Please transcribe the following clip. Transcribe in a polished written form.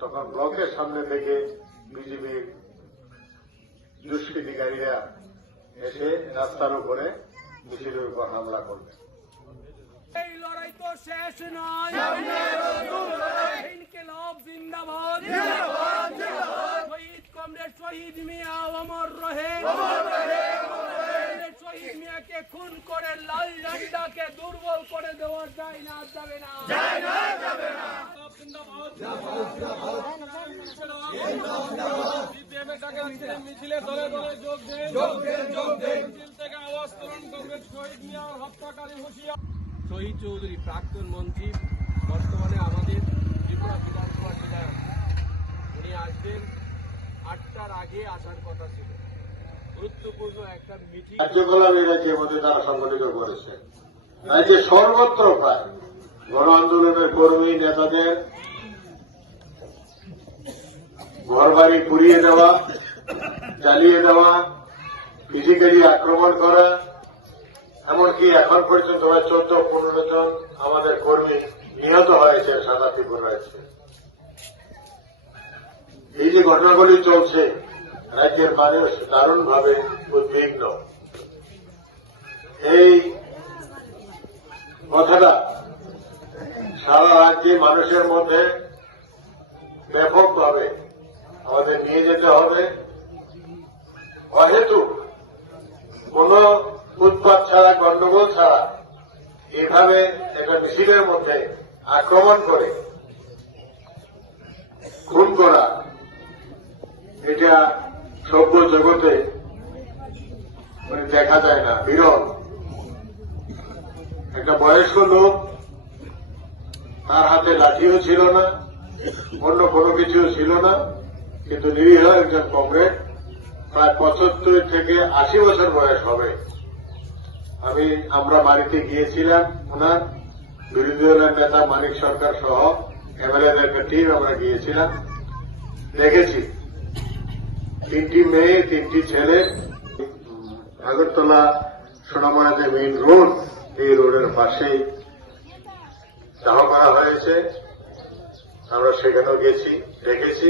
তখন ব্লকের সামনে থেকে বিজেপির দুষ্কৃতিকারীরা এসে রাস্তার উপরে মিছিলের উপর হামলা করবে। এই লড়াই তো শেষ নয়, ইনকিলাব জিন্দাবাদ, শহীদ কমরেড শহীদ মিয়া অমর রহে, শহীদ মিয়াকে খুন করে লাল ঝান্ডাকে দুর্বল করে দেওয়া যায় না, যাবে না। মিছিলে দলে দলে যোগ দেন, মিছিল থেকে আওয়াজ তুলুন কমরেড শহীদ মিয়ার হত্যাকারী হুঁশিয়ার। শহীদ চৌধুরী প্রাক্তন মন্ত্রী, বর্তমানে আমাদের ত্রিপুরা বিধানসভা বিধায়ক, উনি আসবেন 8টার আগে আসার কথা ছিল। গুরুত্বপূর্ণ একটা মিটিং কার্যকলাপ এই রাজ্যের মধ্যে তারা সংগঠিত করেছে। রাজ্যে সর্বত্র প্রায় গণ আন্দোলনের কর্মী নেতাদের ঘরবাড়ি পুড়িয়ে দেওয়া, জ্বালিয়ে দেওয়া, ফিজিক্যালি আক্রমণ করা, এমনকি এখন পর্যন্ত 14-15 জন আমাদের কর্মী নিহত হয়েছে, শান্তিপুর হয়েছে। এই যে ঘটনাগুলি চলছে, রাজ্যের মানুষ দারুণভাবে উদ্বিগ্ন। এই কথাটা সারা রাজ্যে মানুষের মধ্যে ব্যাপকভাবে আমাদের নিয়ে যেতে হবে। অহেতুক কোন উৎপাত ছাড়া, গণ্ডগোল ছাড়া এভাবে একটা মিছিলের মধ্যে আক্রমণ করে খুন করা, এটা সভ্য জগতে দেখা যায় না, বিরল। একটা বয়স্ক লোক, তার হাতে লাঠিও ছিল না, অন্য কোনো কিছুও ছিল না, কিন্তু নিরীহ একজন কমরেড, প্রায় 75 থেকে 80 বছর বয়স হবে। আমরা বাড়িতে গিয়েছিলাম, ওনার বিরোধী দলের নেতা মানিক সরকার সহ এমএলএদের একটা টিম আমরা গিয়েছিলাম, দেখেছি 3টি মেয়ে 3টি ছেলে। আগরতলা সোনামুড়া যে মেইন রোড, এই রোডের পাশেই দাহ করা হয়েছে। আমরা সেখানেও গেছি, দেখেছি।